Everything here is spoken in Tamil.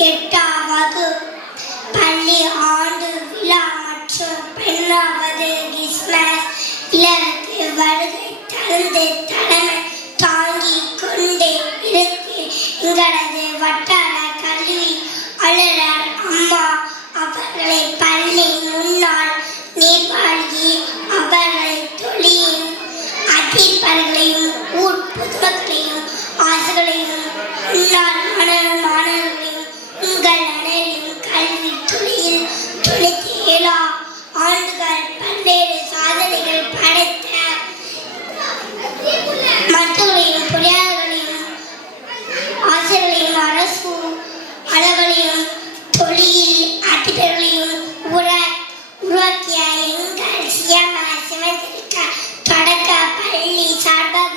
எட்டாவது பள்ளி ஆண்டு விழா மற்றும் பெண்ணாவது கிறிஸ்மஸ் விழாவுக்கு வருகை தந்து தலைமை தாங்கி கொண்டே இருக்கு. எங்களது வட்டார கல்வி அலுவலர் அம்மா அவர்களை பள்ளி முன்னாள் நீர்வாழ்கி அவர்களை தொழிலையும் அதிபர்களையும் ஊர் புதுமக்களையும் ஆசைகளையும் ஏழா ஆண்டுகள் பல்வேறு சாதனைகள் படைத்த மருத்துவர்களையும் பொறியாளர்களையும் ஆசிரியர்களையும் அரசு அளவலையும் தொழில் ஆட்டிடர்களையும் உருவாக்கிய எங்கள் சிஎம் சிவந்திருக்க தொடக்க பள்ளி சார்பாக